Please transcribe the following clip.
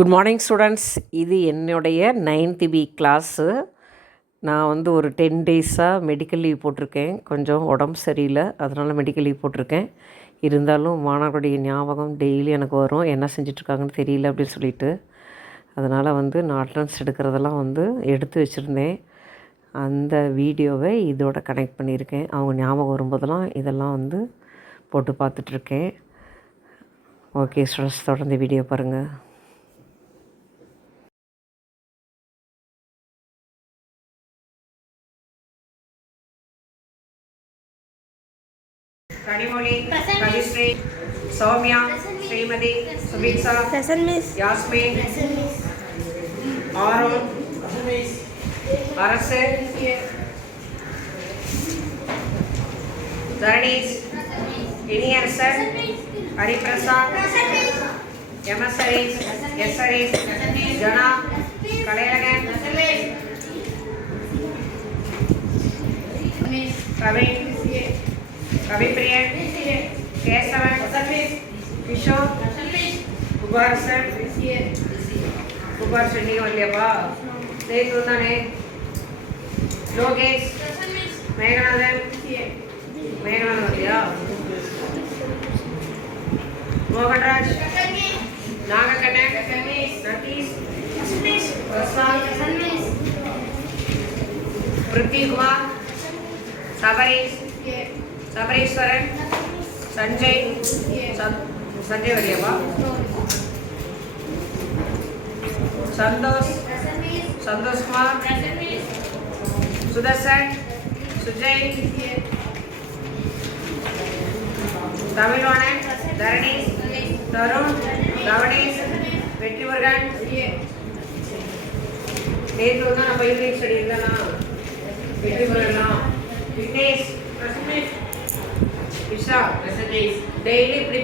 Good morning students. இது என்னுடைய 9th week class. நான் ஒரு 10 டேஸாக மெடிக்கல் லீவ் போட்டிருக்கேன். கொஞ்சம் உடம்பு சரியில்லை, அதனால் மெடிக்கல் லீவ் போட்டிருக்கேன். இருந்தாலும் மாணவர்களுடைய ஞாபகம் டெய்லி எனக்கு வரும், என்ன செஞ்சிட்ருக்காங்கன்னு தெரியல அப்படின்னு சொல்லிட்டு. அதனால் நான் அட்டனன்ஸ் எடுக்கிறதெல்லாம் எடுத்து வச்சுருந்தேன். அந்த வீடியோவை இதோட கனெக்ட் பண்ணியிருக்கேன். அவங்க ஞாபகம் வரும்போதெல்லாம் இதெல்லாம் போட்டு பார்த்துட்ருக்கேன். ஓகே ஸ்டூடெண்ட்ஸ், தொடர்ந்து வீடியோ பாருங்கள். கனிமொழி, கவிஸ்ரீ, சௌமியா, ஸ்ரீமதி, சுபிக்ஷா, யாஸ்மின், ஆரோன், அரசு, தரணீஸ், இனியரசன், ஹரிபிரசாத், எம்எஸ்ஹரிஸ், எஸ்ஹரிஸ், ஜனா, கலையழகன், கவின், கவிப்பிரியன், கேசவன், கிஷோர், குபாரசன், குபாரசன் நீங்கள் வரலையாப்பா? நேற்று வந்தானே. லோகேஷ், மேகநாதன், மேகநாதன் வரலையா? மோகன்ராஜ், நாகக்கண்ணன், நட்டீஸ், பிரசாந்த், பிருத்திகுமார், சபரீஷ், சபரீஸ்வரன், சஞ்சய், சஞ்சய் வரியாவா? சந்தோஷ், சந்தோஷ்குமார், சுதர்சன், சுஜய், தமிழ்வாணன், தரணீஸ், தருண், தவணேஷ், வெற்றிமுருகன். நேற்று நம்ம யூனிட் ஸ்டடி இல்லைண்ணா, வெற்றிமுருகன்லாம், விக்னேஷ், விஷா, டெய்லி இப்படி